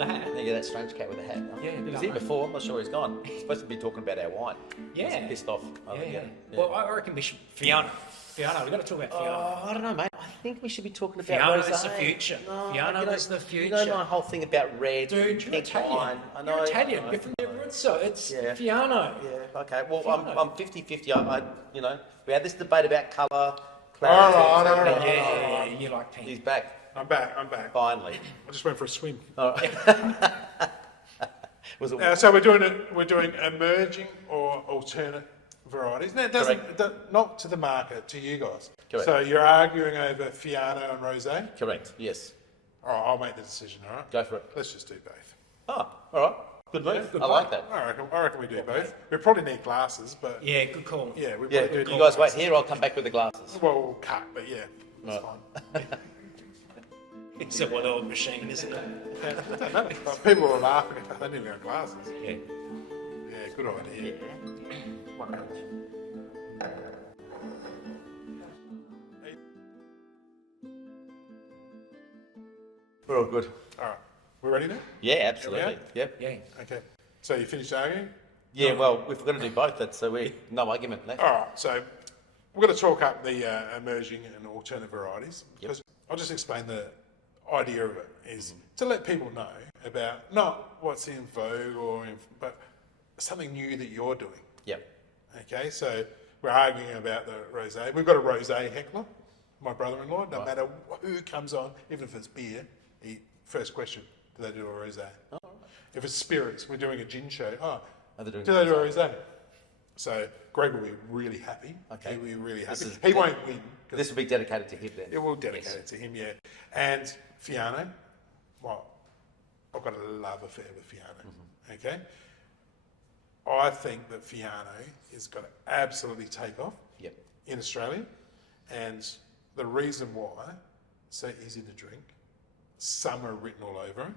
the hat. Yeah, that strange cat with the hat. Yeah, he was here before. I'm not sure he's gone. He's supposed to be talking about our wine. Yeah. He's pissed off. Yeah. Well, I reckon we should... Fiano, we've got to talk about Fiano. I don't know, mate. I think we should be talking about Fiano's rosé. the future. No, Fiano is the future. You know my whole thing about red, Dude, you're pink Italian. wine. I know. You're Italian. You're from the Abruzzo. It's Fiano. Yeah, okay. Well, Fiano. I'm 50-50. You know, we had this debate about colour, All clarity. right. Yeah, you like pink. He's back. I'm back. Finally. I just went for a swim. All right. Was it? So we're doing emerging or alternate varieties. Now, it doesn't, not to the market, to you guys. Correct. So you're arguing over Fiano and Rosé? Correct, yes. All right, I'll make the decision, all right? Go for it. Let's just do both. Oh, all right. Good move. I like that. I reckon we do both. We probably need glasses, but... Yeah, good call. Yeah, we Yeah, probably do you need guys wait glasses. here, I'll come back with the glasses. Well, we'll cut, but yeah, that's fine. It's a well-oiled machine, isn't it? I don't know. But people were laughing about they didn't have glasses. Yeah. Yeah, good idea. One minute. We're all good. All right, we ready now? Yeah, absolutely. Yeah? Yep. Yeah. Okay. So you finished arguing? Yeah, well, we've got to do both. That's so we no argument left. All right, so we're going to talk up the emerging and alternate varieties because I'll just explain the idea of it is to let people know about not what's in vogue but something new that you're doing. Yep. Okay, so we're arguing about the rosé. We've got a rosé heckler, my brother-in-law. No matter who comes on, even if it's beer, first question: do they do a rosé? Oh, right. If it's spirits, we're doing a gin show. Are they doing Do they do a rosé? So Greg will be really happy. Okay. He'll be really happy. Is- He won't win. 'cause This will be dedicated to him then. it will dedicate it to him, yeah. And Fiano, well, I've got a love affair with Fiano. Okay. I think that Fiano is going to absolutely take off Yep. in Australia, and the reason why it's so easy to drink, summer written all over it,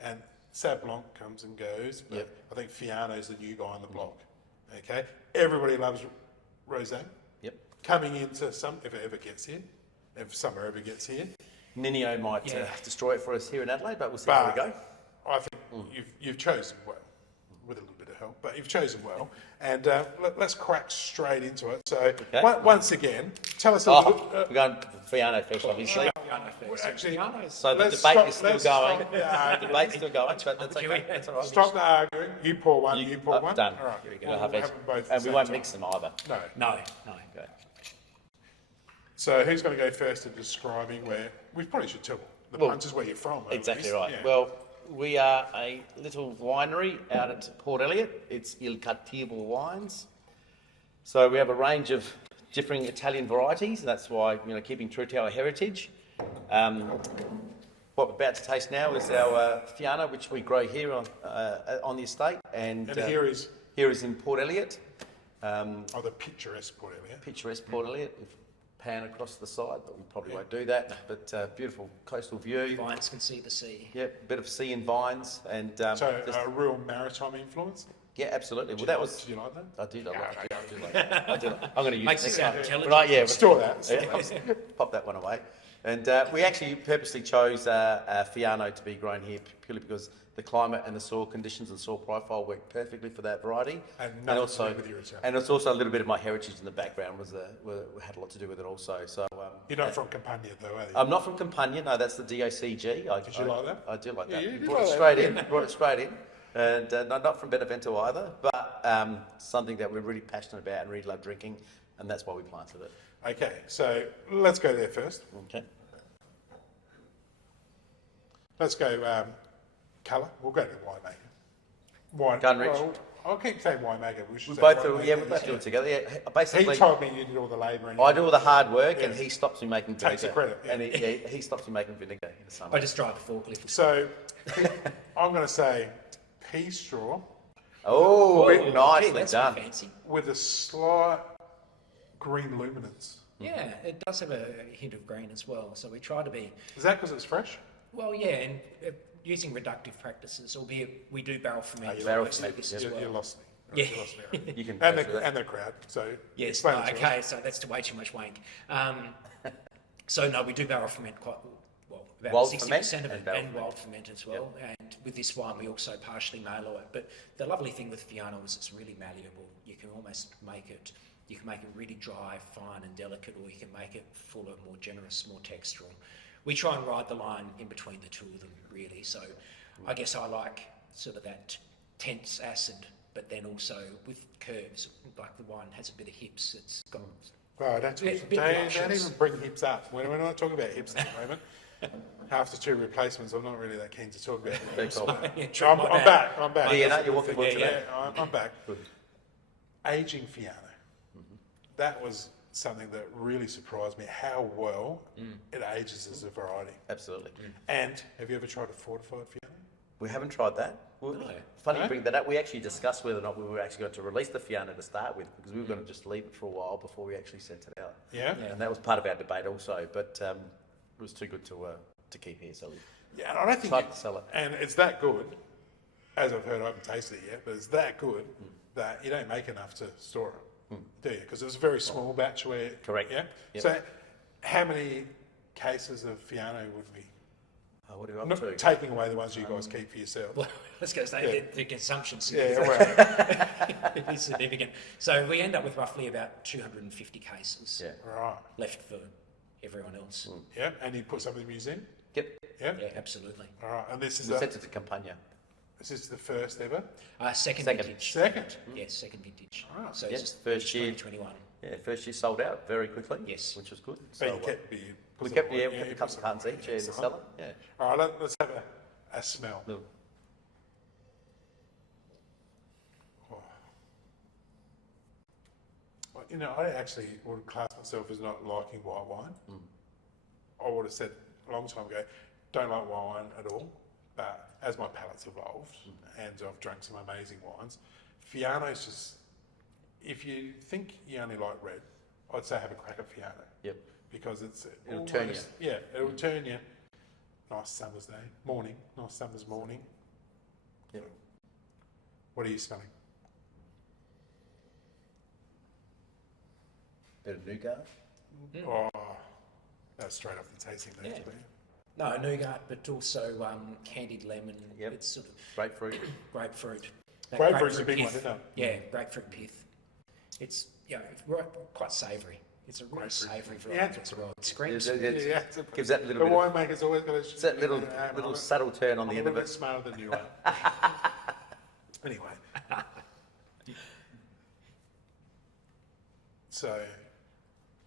and Sauv Blanc comes and goes, but Yep. I think Fiano's the new guy on the block. Okay, everybody loves rosé. Yep. Coming into if it ever gets here, if summer ever gets here, Ninio might destroy it for us here in Adelaide, but we'll see but how we go. I think you've chosen well, with a little bit of help, but you've chosen well, and let's crack straight into it. So once again, tell us a little. We're going for Fiano first, obviously. Fiano first. Actually, Fiano's... So the let's debate stop- is still let's going. stop the argument. The debate's still going, but that's okay. That's all right. Stop the arguing. You pour one. You pour one. Done. All right. Here we We'll go. Have have it. them both at the And we same won't time. mix them either. No. No. Okay. So who's going to go first in describing where? We probably should tell the punters where you're from. Exactly Louise. right. Yeah. Well, we are a little winery out at Port Elliot. It's Il Cattivo Wines. So we have a range of differing Italian varieties. That's why, keeping true to our heritage. What we're about to taste now is our Fiano, which we grow here on the estate. And here is in Port Elliot. the picturesque Port Elliot. Picturesque Port Elliot. With pan across the side, but we probably won't do that. But beautiful coastal view. Vines can see the sea. Yep, bit of sea and vines, and So just- a real maritime influence. yeah, absolutely. Well, Did that you was. like- Did you like that? I did. I like that. I did. I'm going to use Makes it it next sound time. intelligent. Right, yeah. Store that. Yeah, pop that one away. And we actually purposely chose Fiano to be grown here purely because the climate and the soil conditions and soil profile work perfectly for that variety. And nothing also, to do with your Italian. and it's also a little bit of my heritage in the background had a lot to do with it also. So You're not from Campania though, are you? I'm not from Campania. No, that's the DOCG. Did you like that? I do like Yeah, that. you did Brought like it straight in. Brought it straight in. And not from Benevento either, but something that we're really passionate about and really love drinking, and that's why we planted it. Okay, so let's go there first. Okay. Let's go colour. We'll go to winemaker. Wine. Gunrich. Well, I'll keep saying winemaker. We should We say both do. winemaker. Yeah, we both do it together. Yeah, basically. He told me you did all the labour. and I do all the hard work, and Yeah. he stops me making vinegar. Takes the credit, yeah. And he stops me making vinegar in the summer. I just drive a forklift. So I'm going to say pea straw Oh, Ooh, nicely that's done. fancy. with a slight green luminance. Yeah, it does have a hint of green as well. So we try to be, Is that because it's fresh? well, yeah, and using reductive practices, albeit we do barrel ferment. barrel most of ferment, this as You well. lost me. Yeah. You lost me. You can and go through that. the crowd. So Yes, explain no, it to us. okay, so that's way too much wank. So no, we do barrel ferment quite well. about Wild 60% of ferment it, and barrel and wild ferment as well. And with this wine, we also partially malo it. But the lovely thing with Fiano is it's really malleable. You can almost make it. You can make it really dry, fine, and delicate, or you can make it fuller, more generous, more textural. We try and ride the line in between the two of them, really. So, I guess I like sort of that tense acid, but then also with curves, like the wine has a bit of hips. It's got Well, don't even bring hips up. We're not talking about hips at the moment. After 2 replacements, I'm not really that keen to talk about hips. I'm back. Yeah, no, you're walking well today. I'm back. Aging Fiano. That was something that really surprised me, how well it ages as a variety. Absolutely. And have you ever tried a fortified Fiano? We haven't tried that. Well, funny you bring that up. We actually discussed whether or not we were actually going to release the Fiano to start with, because we were going to just leave it for a while before we actually sent it out. Yeah. And that was part of our debate also, but it was too good to keep here, so we Yeah, and I don't think tried to sell it. And it's that good, as I've heard, I haven't tasted it yet, but it's that good that you don't make enough to store it, do you? Because it was a very small batch where... Correct. Yeah? Yep. So how many cases of Fiano would we... What are you up Not to? taking away the ones you guys keep for yourselves. Well, let's go say the consumption's Yeah, significant. well, It is significant. So we end up with roughly about 250 cases right. left for everyone else. Yeah, and you put some in the museum? Yep. Yeah? Yeah, absolutely. All right, and this is, We sent it to Campania. this is the first ever? Second Second. vintage. Second? Yes, second vintage. Right. So Yes, it's first year. 2021. Yeah, first year sold out very quickly. Yes. Which was good. So you kept... we kept a couple of cartons each in the cellar. Yeah. All right, let's have a smell. Little. Well, you know, I actually would class myself as not liking white wine. I would have said a long time ago, don't like white wine at all. But as my palate's evolved and I've drank some amazing wines, Fiano's just, if you think you only like red, I'd say have a crack at Fiano. Yep. Because it's It'll turn you. Yeah, it'll turn you. Nice summer's day, morning, nice summer's morning. Yep. What are you smelling? Bit of nougat. Oh, that's straight off the tasting notes. Yeah. But No, nougat, but also candied lemon. Yep. It's sort of Grapefruit. grapefruit. That Grapefruit's a big pith. one, isn't it? Yeah, grapefruit pith. It's quite savoury. It's a really savoury variety as well. It's great. Yeah, Gives that little the bit of, winemaker's always got it's that little subtle turn on the end of it. smarter than you are. Anyway. So,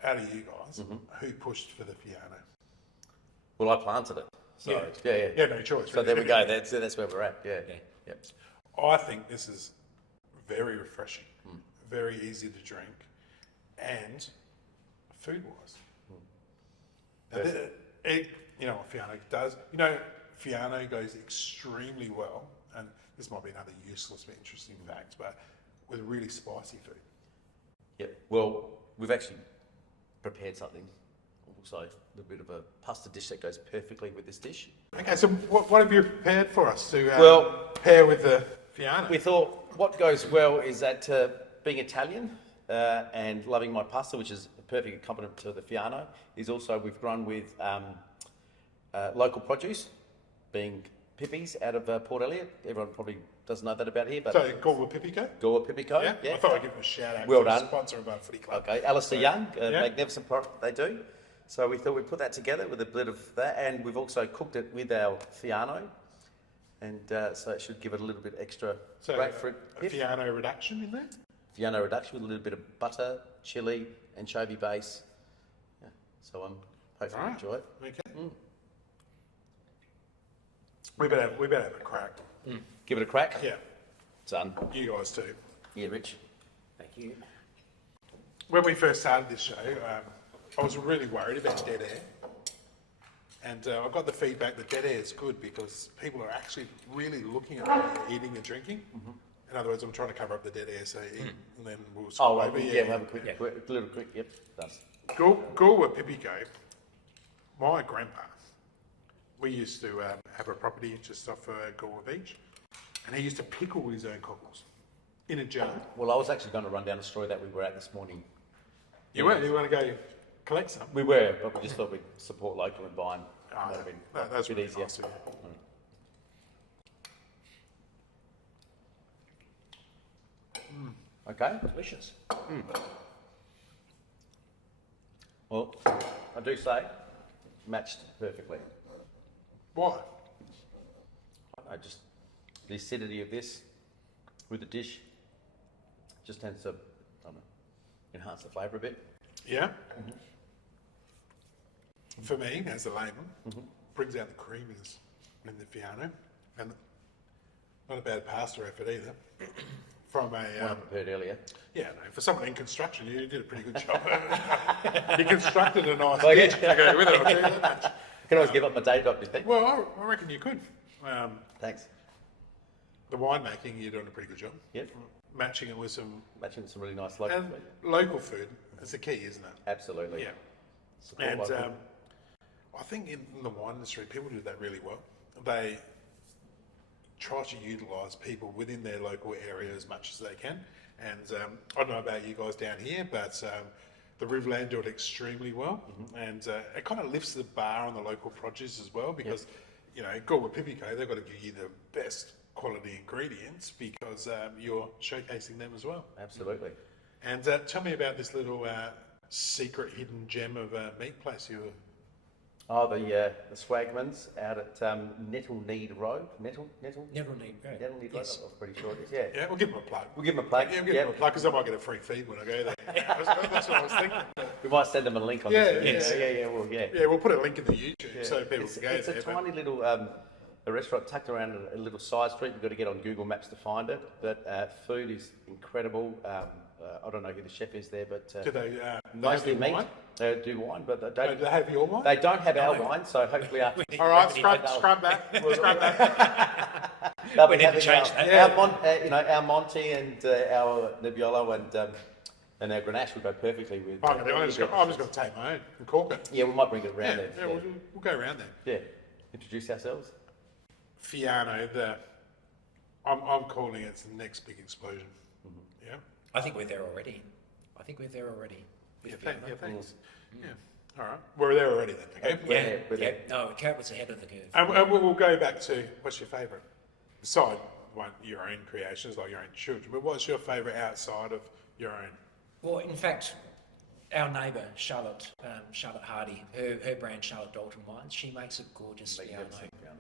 out of you guys, who pushed for the Fiano? Well, I planted it. So, yeah. Yeah, no choice. So there we go. That's where we're at. Yeah. Yep. I think this is very refreshing, very easy to drink, and food-wise. You know what Fiano does? You know, Fiano goes extremely well, and this might be another useless but interesting fact, but with really spicy food. Yep. Well, we've actually prepared something. Also, a little bit of a pasta dish that goes perfectly with this dish. Okay, so what have you prepared for us to pair with the Fiano? We thought what goes well is that being Italian and loving my pasta, which is a perfect accompaniment to the Fiano, is also we've grown with local produce, being pipis out of Port Elliot. Everyone probably doesn't know that about here, but So, Galway Pipico? Galway Pipico. Yeah? I thought I'd give them a shout out. Well because done. Sponsor of our footy club. Okay, Alistair Young, yeah. magnificent product they do. So we thought we'd put that together with a bit of that, and we've also cooked it with our Fiano, and so it should give it a little bit extra So, grapefruit a pith. Fiano reduction in there? Fiano reduction with a little bit of butter, chili, anchovy base. Yeah. So hopefully you enjoy it. Okay. We better have a crack. Give it a crack. Yeah, Done. you guys too. Yeah, Rich. Thank you. When we first started this show, I was really worried about dead air. And I got the feedback that dead air is good because people are actually really looking at what you're eating and drinking. In other words, I'm trying to cover up the dead air, so eat, and then we'll scroll over. We'll have a little quick, yep, done. Galway Pipico, my grandpa, we used to have a property just off Galway Beach, and he used to pickle his own cockles in a jar. Well, I was actually going to run down a story that we were at this morning. You weren't? You want to go collect some? We were, but we just thought we'd support local and buy them. Might have been That's a bit really easier. nice of you. Okay. Delicious. Well, I do say, matched perfectly. Why? I just the acidity of this with the dish just tends to, I don't know, enhance the flavour a bit. Yeah. For me, as a layman, brings out the creaminess in the Fiano, and not a bad pasta effort either. From One a I prepared earlier. yeah, no, for someone in construction, you did a pretty good job. You constructed a nice Well, yeah. dish to go with it. I'll tell you that much. I can always give up my day job, do you think? Well, I reckon you could. Thanks. The winemaking, you're doing a pretty good job. Yep. Matching it with some Matching some really nice local and food. local food is the key, isn't it? Absolutely. Yeah. Support And local. I think in the wine industry, people do that really well. They try to utilise people within their local area as much as they can. And I don't know about you guys down here, but the Riverland do it extremely well. And it kind of lifts the bar on the local produce as well because, you know, Galway Pipico, they've got to give you the best quality ingredients because you're showcasing them as well. Absolutely. And tell me about this little secret hidden gem of a meat place you were. Oh, the Swagmans out at Nettlemead Road. Nettlemead Road, Yes. I was pretty sure it is, yeah. Yeah, we'll give them a plug. We'll give them a plug. Yeah, we'll give them a plug because I might get a free feed when I go there. That's what I was thinking. We might send them a link on Yeah, this. yeah. Yeah. We'll put a link in the YouTube so people It's, can go it's there. a tiny little a restaurant tucked around a little side street. You've got to get on Google Maps to find it. But food is incredible. I don't know who the chef is there, but Do they mostly have meat. wine? They do wine, but they Do don't. they have your wine? They don't have our wine, so hopefully after. All right, scrub that. Scrub that. They'll We be need to having change our, that. our Monty and our Nebbiolo and our Grenache would go perfectly with. I'm just going to take my own and cork it. Yeah, we might bring it around Yeah, there. yeah, we'll go around there. Yeah. Introduce ourselves. Fiano, I'm calling it the next big explosion. Yeah. I think we're there already. Yeah, With thanks. Fiano. Yeah. All right. We're there already then. Okay. Yeah, we're yeah. there. No, Cat was ahead of the curve. And we'll go back to what's your favourite? Beside your own creations, like your own children, but what's your favourite outside of your own? Well, in fact, our neighbour, Charlotte Hardy, her brand, Charlotte Dalton Wines, she makes a gorgeous Fiano.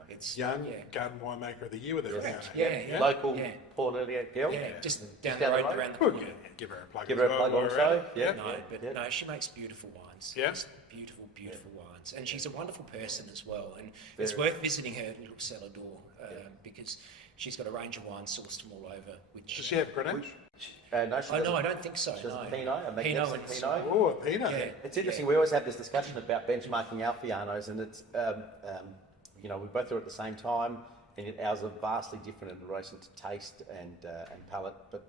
It's Young Garden Winemaker of the Year with her. Correct. Yeah. Local Yeah. Port Elliot girl. Yeah, just down down the the road, road. around the Good. corner. Give her a plug. Give as her a well plug while we're also. at it. Yeah. No, but no, she makes beautiful wines. Yeah. Just beautiful wines, and she's a wonderful person as well. And it's worth visiting her little cellar door because she's got a range of wines sourced from all over. Which Does she have Grenache? No, she doesn't. I don't think so. She has no. a Pinot, a magnificent and- Pinot. Oh, a Pinot. Yeah. It's interesting. We always have this discussion about benchmarking our Fianos, and it's we both do it at the same time, and yet ours are vastly different in relation to taste and palate. But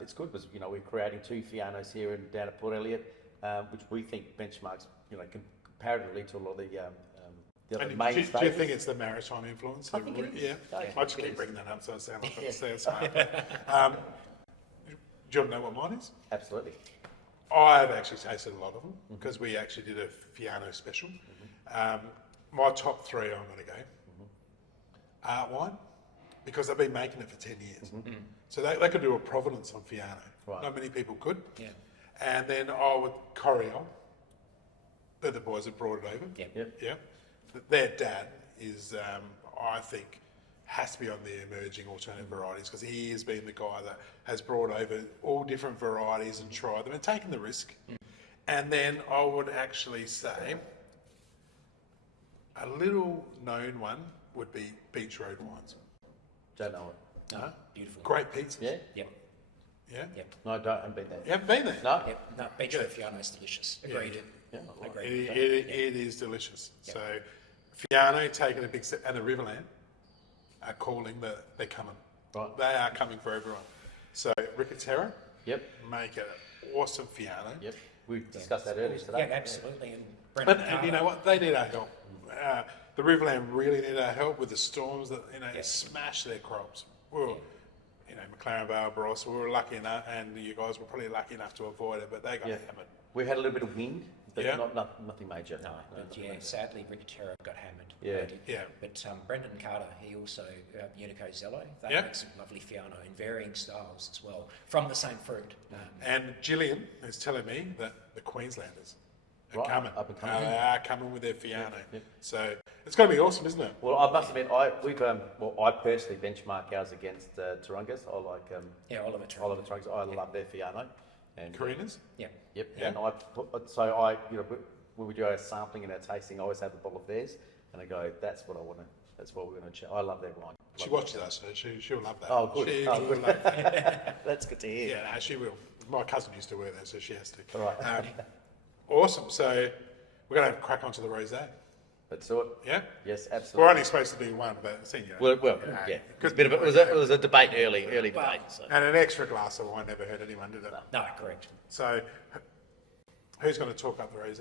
it's good because we're creating two Fianos here down at Port Elliot, which we think benchmarks comparatively to a lot of the other And main do you states. think it's the maritime influence? I think it is. Yeah. I I just think it keep is. bringing that up so I sound like I sound smart. Do you want to know what mine is? Absolutely. I've actually tasted a lot of them because we actually did a Fiano special. My top three, I'm going to go art wine because I've been making it for 10 years. So they could do a Provenance on Fiano. Right. Not many people could. Yeah. And then I would Coriol, that the boys have brought it over. Yep. Yeah. Their dad is, I think, has to be on the emerging alternative varieties because he has been the guy that has brought over all different varieties and tried them and taken the risk. And then I would actually say a little known one would be Beach Road Wines. Don't know it. No, beautiful. Great pizzas. Yeah? Yep. Yeah? Yep. No, I don't. I haven't been there. You haven't been there? No? Yep. No, Beach Road Fiano is delicious. Agreed. Yeah. Agreed. It is delicious. So Fiano taking a big step, and the Riverland are calling that they're coming. Right. They are coming for everyone. So Ricatera Yep. make an awesome Fiano. Yep. We discussed that earlier today. Yeah, absolutely. And Brendan But you know what? They need our help. The Riverland really need our help with the storms that smash their crops. Well, McLaren, Vale, Barossa, we were lucky enough, and you guys were probably lucky enough to avoid it, but they got hammered. We had a little bit of wind but Yeah. nothing major. No, but yeah, sadly, Rigatera got hammered. Yeah. They did. Yeah. But Brendan Carter, he also, Unico Zello, they Yeah. make some lovely Fiano in varying styles as well, from the same fruit. And Gillian is telling me that the Queenslanders are Right, coming. up and coming. They are coming with their Fiano. Yep. So it's going to be awesome, isn't it? Well, I must admit, I personally benchmark ours against Turungas. I like Yeah, Oliver Trump. Oliver Turungas. I love their Fiano. And Carinas? Yeah. Yep. Yeah. And when we do our sampling and our tasting, I always have a bottle of theirs, and I go, that's what I want to. That's what we're going to. I love their wine. She Love watches their us, so she'll love that. Oh, good. She Oh, will good. love that. That's good to hear. Yeah, no, she will. My cousin used to work there, so she has to. All right. Awesome. So we're going to crack onto the rosé. Let's do it. Yeah? Yes, We're absolutely. only supposed to do one, but senior. Well, yeah. It's a bit of it was a debate early debate. So. And an extra glass of wine never hurt anyone, did it? No, correct. So who's going to talk up the rosé?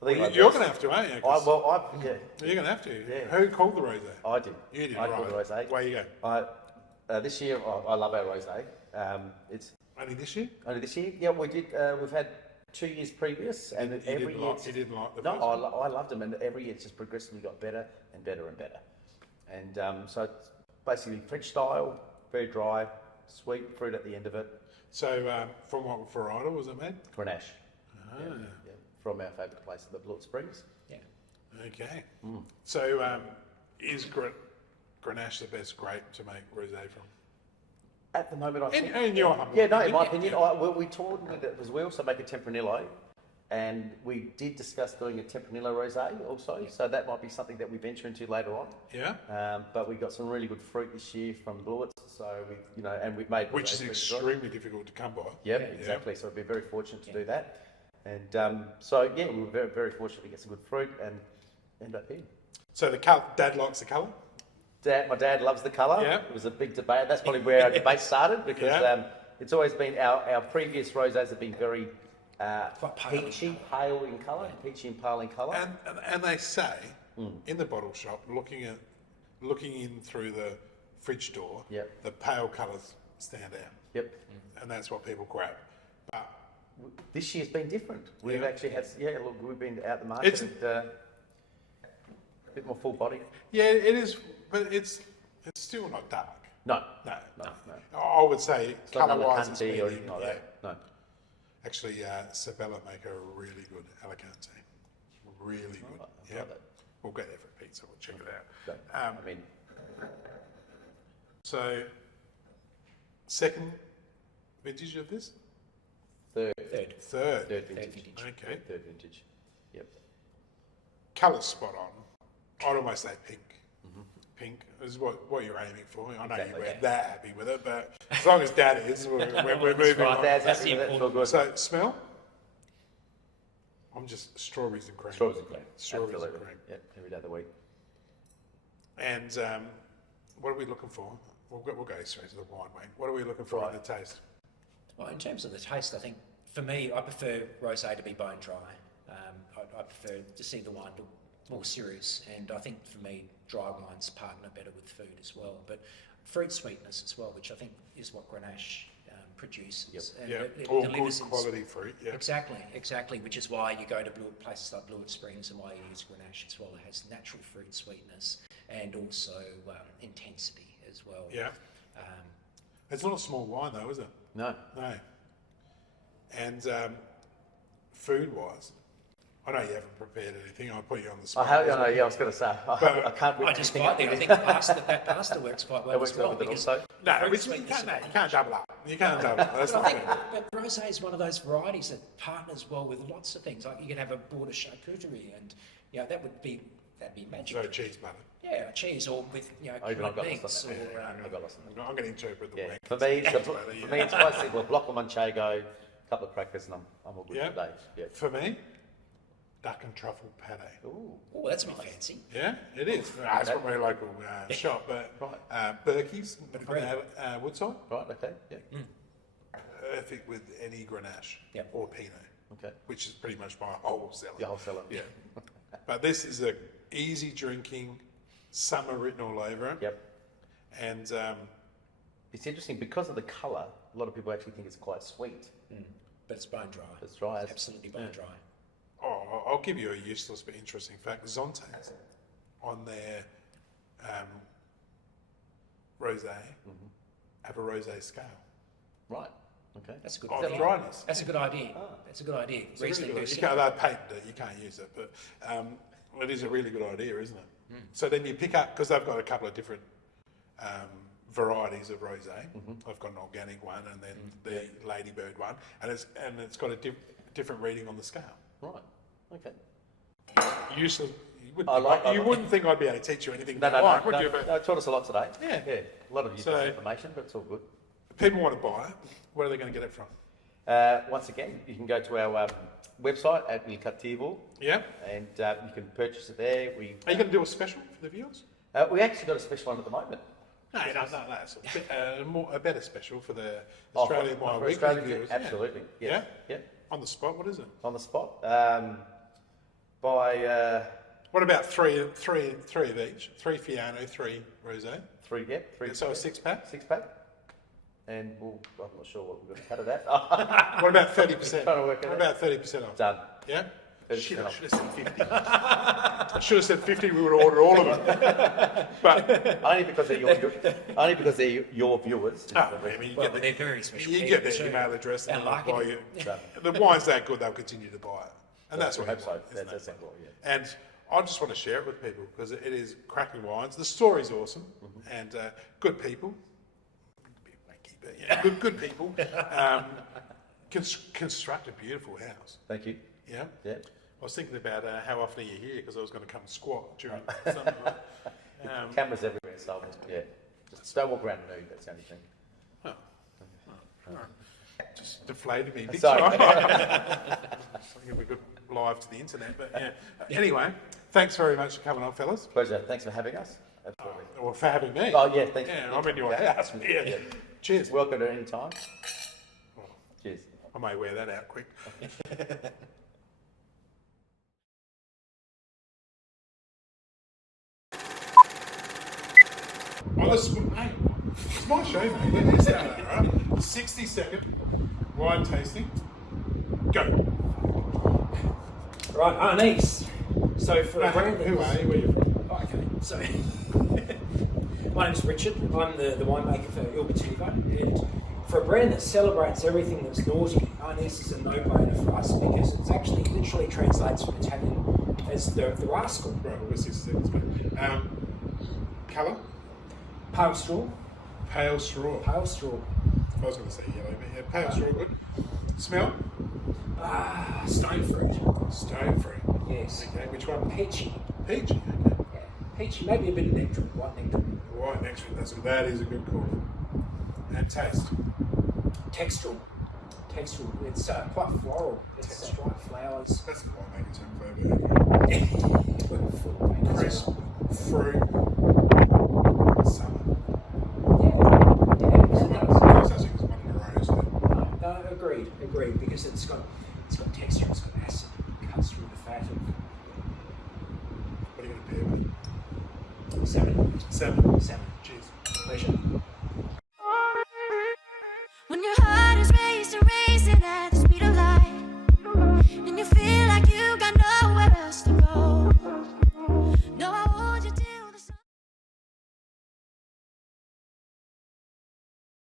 I think like You're this. going to have to, aren't you? I, 'Cause well, I, yeah, you're going to have to. Yeah. Who called the rosé? I did. You did, I right. called the rosé. Away you go. This year, I love our rosé. It's Only this year? only this year. Yeah, we did. We've had 2 years previous, and every year. You didn't like the No, first one? I loved them, and every year it's just progressively got better and better and better. And so it's basically French style, very dry, sweet fruit at the end of it. So from what varietal was it made? Grenache. Ah. Yeah, from our favourite place at the Blewett Springs. Yeah. Okay. So is Grenache the best grape to make rosé from? At the moment, I think. In your humble Yeah, no, in opinion, my yeah. opinion, we toured with it as we also make a Tempranillo, and we did discuss doing a Tempranillo rosé also, so that might be something that we venture into later on. Yeah. But we got some really good fruit this year from Blewett, so and we've made Which is rosés extremely difficult to come by. Yep, exactly. So we've been very fortunate to do that, and so yeah, we were very, very fortunate to get some good fruit and end up here. So Dad likes the colour? My dad loves the colour. Yeah. It was a big debate. That's probably where our debate started because Yeah. it's always been our previous rosés have been very Quite pale. peachy, pale in colour, peachy and pale in colour. And they say in the bottle shop, looking in through the fridge door, Yep. the pale colours stand out, Yep. and that's what people grab. But This year's been different. We've Yeah. actually had look, we've been out the market It's- and a bit more full body. yeah, it is, but it's still not dark. No, No. no. I would say It's not colour-wise, it's Alicante or medium. anything like Yeah. that. No. Actually, Sabella make a really good Alicante. Really good. I'll try Yeah. that. We'll go there for pizza. We'll check it out. So, Um, I mean, So, second vintage of this? third Third. vintage. vintage. Okay. Third vintage. Yep. Colour's spot on. I'd almost say pink. Pink is what you're aiming for. I know Exactly, you weren't yeah. that happy with it, but as long as Dad is, we're moving Right, on. Dad's That's happy the with it, it's all good. So, smell? I'm just strawberries and cream. Strawberries and cream. Strawberries and Absolutely. cream. Yep, every day of the week. And what are we looking for? We'll go straight to the wine, mate. What are we looking for in the taste? Well, in terms of the taste, I think for me, I prefer rosé to be bone dry. I prefer to see the wine look more serious, and I think for me, dry wines partner better with food as well. But fruit sweetness as well, which I think is what Grenache produces. Yep. And Yeah, it all good delivers in- quality fruit. Yeah. Exactly, which is why you go to places like Blewett Springs and why you use Grenache as well. It has natural fruit sweetness and also intensity as well. Yeah. Um, It's not a small wine though, is it? No. No. And food-wise, I know you haven't prepared anything. I'll put you on the spot. I was going to say, I can't I just quietly, I think that pasta works quite well That works as well well with it because also. No, fruit you sweetness can't, and- you can't double up. You can't double up. That's But not I think fair. but rosé is one of those varieties that partners well with lots of things. Like you can have a border charcuterie, and that'd be magic. So cheese butter. Yeah, cheese or with Even corned I've got beans lost on that. or I've got lost on that. I'm going to interpret the Yeah. wank. For me, Yeah. it's quite simple. A block of manchego, a couple of crackers, and I'm all good Yeah. today. Yeah. For me, duck and truffle pate. Ooh. oh, that's a bit fancy. Yeah, it is. It's from my local shop, but Right. Berkey's, Right. Woodside, Right. Okay. Yeah. perfect with any Grenache Yep. or Pinot, Okay. which is pretty much my whole cellar. The whole cellar. Yeah. But this is a easy drinking, summer written all over it. Yep. And It's interesting because of the colour. A lot of people actually think it's quite sweet. But it's bone dry. It's dry. It's absolutely bone dry. I'll give you a useless but interesting fact. Zonte, on their rosé, have a rosé scale. Right. Okay. That's a good Of idea. varieties. That's a good idea. That's a good idea. It's a really Riesling good, goose. you can't, they patent it, you can't use it, but it is a really good idea, isn't it? So then you pick up, because they've got a couple of different varieties of rosé. I've got an organic one and then the ladybird one, and it's got a different reading on the scale. Right. Okay. Useless. You I wouldn't think I'd be able to teach you anything. No, would you? But it taught us a lot today. Yeah. A lot of useful information, but it's all good. people want to buy it. Where are they going to get it from? Once again, you can go to our website at Cattivo, Yeah. and you can purchase it there. Are you going to do a special for the viewers? We actually got a special one at the moment. No, that's a better special for the Oh, Australian for Wine Weekly Australian, viewers. absolutely. Yeah? Yeah. On the spot, what is it? On the spot. By What about three of each? 3 Fiano, 3 Rosé. three. So a 6-pack? 6-pack. And I'm not sure what we're going to cut it at. What about 30%? Trying to work it What about 30% off? Done. Yeah? 30% Shit, I off. should have said 50. I should have said 50, we would have ordered all of them. But, Only because they're your viewers. I mean, you Well, get the, they're very special. you people get their too. email address and And they'll buy marketing. you. The wine's that good, they'll continue to buy it. And that's We what hope you so. want, isn't That's it? what, yeah. And I just want to share it with people because it is cracking wines. The story's awesome and good people. A bit wanky, but yeah, good people. Construct a beautiful house. Thank you. Yeah. Yeah. I was thinking about how often are you here because I was going to come squat during something like that. Cameras everywhere, so yeah. Just don't walk around nude. That's the only thing. Just deflated me big Sorry. time. I think we could live to the internet, but yeah. Anyway, thanks very much for coming on, fellas. Pleasure. Thanks for having us. Absolutely. Or for having me. Oh yeah, thanks. Yeah, I'm in your house. Yeah. Cheers. Welcome at any time. Cheers. I may wear that out quick. Well, hey, it's my show, mate. Let me start that, all right? 60-second wine tasting. Go. Right, Arnice. So for a brand Who are you? Where are you from? Oh, okay. So my name's Richard. I'm the winemaker for Il Cattivo, and for a brand that celebrates everything that's naughty, Arnice is a no-brainer for us because it's actually literally translates from Italian as the rascal. Right, we've got 60 seconds. Colour? Pale straw. Pale straw. Pale straw. I was going to say yellow, but yeah, pale straw, good. Smell? Stone fruit. Stone fruit. Yes. Okay, which one? Peachy. Peachy, okay. Yeah. Peachy, maybe a bit of nectar, white nectar. Right, next one. That is a good call. And taste. Textural. Textural. It's quite floral. It's white flowers. That's the winemaking term for it. Crisp, fruit, summer. Such as one in a row, so. No, agreed, because it's got texture, it's got acid,